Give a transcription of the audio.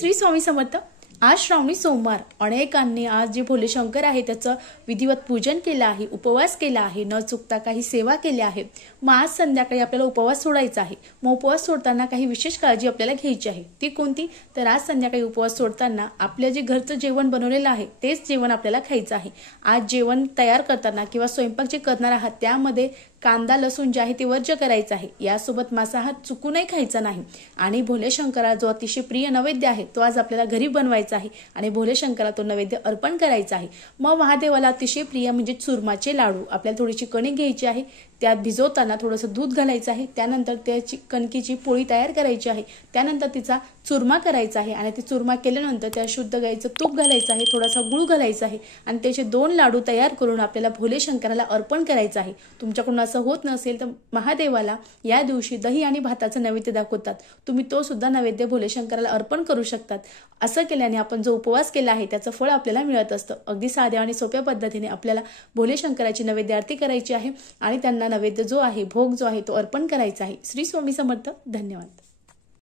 श्री स्वामी समर्थ। आज श्रावणी सोमवार अनेकांनी आज जे भोले शंकर आहे त्याचं विधिवत पूजन केलं आहे, उपवास केला आहे, न चुकता काही सेवा केली आहे। मग आज संध्याकाळी आपल्याला उपवास सोडायचा आहे। मग उपवास सोडताना काही विशेष काळजी आपल्याला घ्यायची आहे। ती कोणती? तर आज संध्याकाळी उपवास सोडताना आपल्या जे घरचं जेवण बनवलेलं आहे तेच जेवण आपल्याला खायचं आहे। आज जेवण तयार करताना किंवा स्वयंपाक जे करणार आहात त्यामध्ये कांदा लसूण जे आहे ते वर्ज्य करायचं आहे। यासोबत मांसाहार चुकूनही खायचा नाही। आणि भोले शंकराला जो अतिशय प्रिय नैवेद्य आहे तो आज आपल्याला घरी बनवायचा आहे आणि भोले शंकराला तो नैवेद्य अर्पण करायचा आहे। मग महादेवाला अतिशय प्रिय म्हणजे चुरमाचे लाडू आपल्याला थोडीशी कणिक घ्यायची आहे, त्यात भिजवताना थोडंसं दूध घालायचं आहे, त्यानंतर त्याची कणकीची पोळी तयार करायची आहे, त्यानंतर तिचा चुरमा करायचा आहे आणि ती चुरमा केल्यानंतर त्या शुद्ध गाईचं तूप घालायचं आहे, थोडासा गुळ घालायचा आहे आणि त्याचे 2 लाडू तयार करून आपल्याला भोले शंकराला अर्पण करायचं आहे। तुमच्याकडून असं होत नसेल तर महादेवाला या दिवशी दही आणि भाताचं नैवेद्य दाखवतात, तुम्ही तो सुद्धा नैवेद्य भोले शंकराला अर्पण करू शकतात। असं केल्याने आपण जो उपवास केला आहे त्याचं फळ आपल्याला मिळत असतं। अगदी साध्या आणि सोप्या पद्धतीने आपल्याला भोले शंकराची नैवेद्य आरती करायची आहे आणि त्यांना नैवेद्य जो आहे, भोग जो आहे तो अर्पण करायचा आहे। श्री स्वामी समर्थ। धन्यवाद।